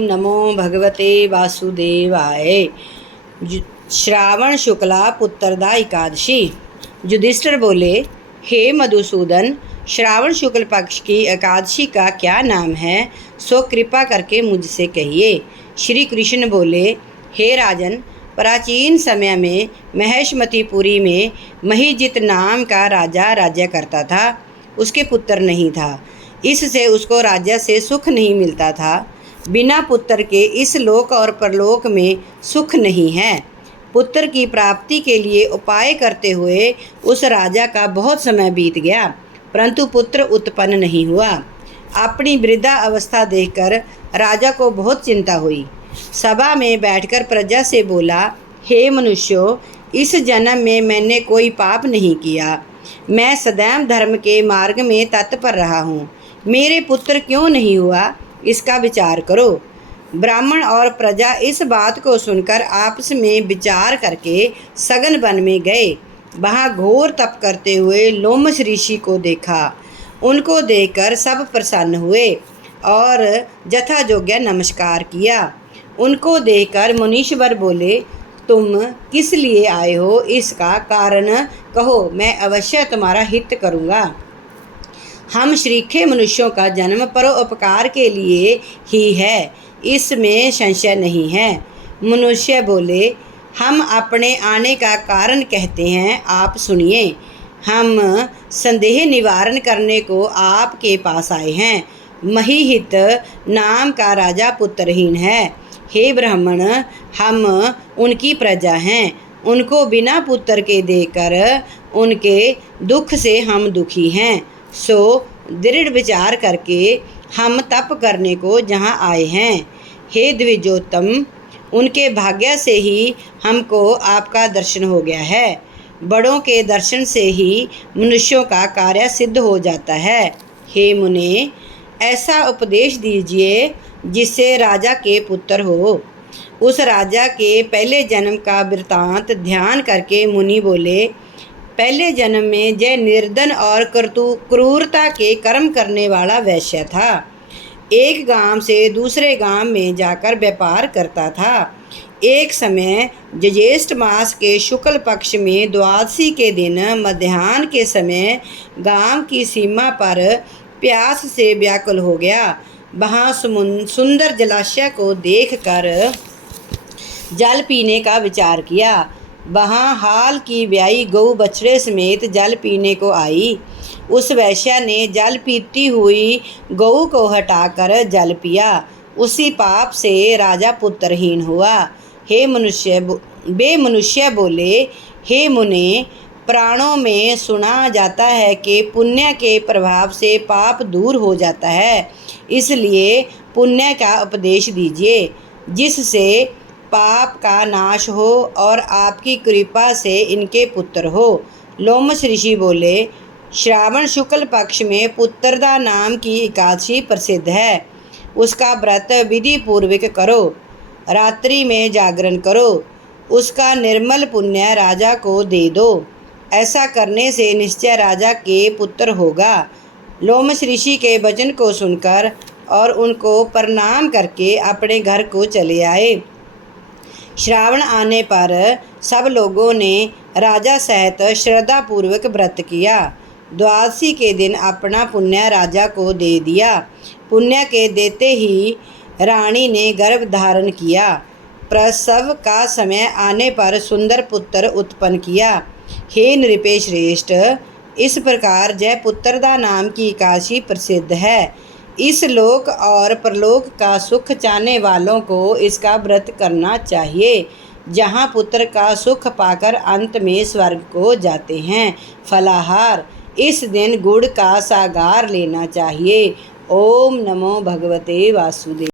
नमो भगवते वासुदेवाय। श्रावण शुक्ला पुत्रदा एकादशी। युधिष्ठिर बोले, हे मधुसूदन, श्रावण शुक्ल पक्ष की एकादशी का क्या नाम है, सो कृपा करके मुझसे कहिए। श्री कृष्ण बोले, हे राजन, प्राचीन समय में महेशमतीपुरी में महीजित नाम का राजा राज्य करता था। उसके पुत्र नहीं था, इससे उसको राज्य से सुख नहीं मिलता था। बिना पुत्र के इस लोक और परलोक में सुख नहीं है। पुत्र की प्राप्ति के लिए उपाय करते हुए उस राजा का बहुत समय बीत गया, परंतु पुत्र उत्पन्न नहीं हुआ। अपनी वृद्धा अवस्था देखकर राजा को बहुत चिंता हुई। सभा में बैठकर प्रजा से बोला, हे मनुष्यों, इस जन्म में मैंने कोई पाप नहीं किया। मैं सदैव धर्म के मार्ग में तत्पर रहा हूँ। मेरे पुत्र क्यों नहीं हुआ, इसका विचार करो। ब्राह्मण और प्रजा इस बात को सुनकर आपस में विचार करके सघन वन में गए। वहाँ घोर तप करते हुए लोमश ऋषि को देखा। उनको देखकर सब प्रसन्न हुए और यथायोग्य नमस्कार किया। उनको देखकर मुनीश्वर बोले, तुम किस लिए आए हो, इसका कारण कहो, मैं अवश्य तुम्हारा हित करूँगा। हम श्रीखे मनुष्यों का जन्म परोपकार के लिए ही है, इसमें संशय नहीं है। मनुष्य बोले, हम अपने आने का कारण कहते हैं, आप सुनिए। हम संदेह निवारण करने को आपके पास आए हैं। महीहित नाम का राजा पुत्रहीन है। हे ब्राह्मण, हम उनकी प्रजा हैं। उनको बिना पुत्र के देकर उनके दुख से हम दुखी हैं। सो दृढ़ विचार करके हम तप करने को जहाँ आए हैं। हे द्विजोत्तम, उनके भाग्य से ही हमको आपका दर्शन हो गया है। बड़ों के दर्शन से ही मनुष्यों का कार्य सिद्ध हो जाता है। हे मुने, ऐसा उपदेश दीजिए जिससे राजा के पुत्र हो। उस राजा के पहले जन्म का वृत्तांत ध्यान करके मुनि बोले, पहले जन्म में जय निर्धन और क्रूरता के कर्म करने वाला वैश्य था। एक गांव से दूसरे गांव में जाकर व्यापार करता था। एक समय ज्येष्ठ मास के शुक्ल पक्ष में द्वादशी के दिन मध्याह्न के समय गांव की सीमा पर प्यास से व्याकुल हो गया। वहाँ सुंदर जलाशय को देखकर जल पीने का विचार किया। वहाँ हाल की ब्याई गऊ बछड़े समेत जल पीने को आई। उस वैश्या ने जल पीती हुई गऊ को हटाकर जल पिया। उसी पाप से राजा पुत्रहीन हुआ। हे मनुष्य बोले, हे मुने, प्राणों में सुना जाता है कि पुण्य के प्रभाव से पाप दूर हो जाता है। इसलिए पुण्य का उपदेश दीजिए, जिससे पाप का नाश हो और आपकी कृपा से इनके पुत्र हो। लोमश ऋषि बोले, श्रावण शुक्ल पक्ष में पुत्रदा नाम की एकादशी प्रसिद्ध है। उसका व्रत विधि पूर्वक करो। रात्रि में जागरण करो। उसका निर्मल पुण्य राजा को दे दो। ऐसा करने से निश्चय राजा के पुत्र होगा। लोमश ऋषि के वचन को सुनकर और उनको प्रणाम करके अपने घर को चले आए। श्रावण आने पर सब लोगों ने राजा सहित श्रद्धापूर्वक व्रत किया। द्वादशी के दिन अपना पुण्य राजा को दे दिया। पुण्य के देते ही रानी ने गर्भ धारण किया। प्रसव का समय आने पर सुंदर पुत्र उत्पन्न किया। हे नृपे श्रेष्ठ, इस प्रकार जय पुत्रदा नाम की एकादशी प्रसिद्ध है। इस लोक और परलोक का सुख चाहने वालों को इसका व्रत करना चाहिए। जहाँ पुत्र का सुख पाकर अंत में स्वर्ग को जाते हैं। फलाहार, इस दिन गुड़ का सागार लेना चाहिए। ओम नमो भगवते वासुदेव।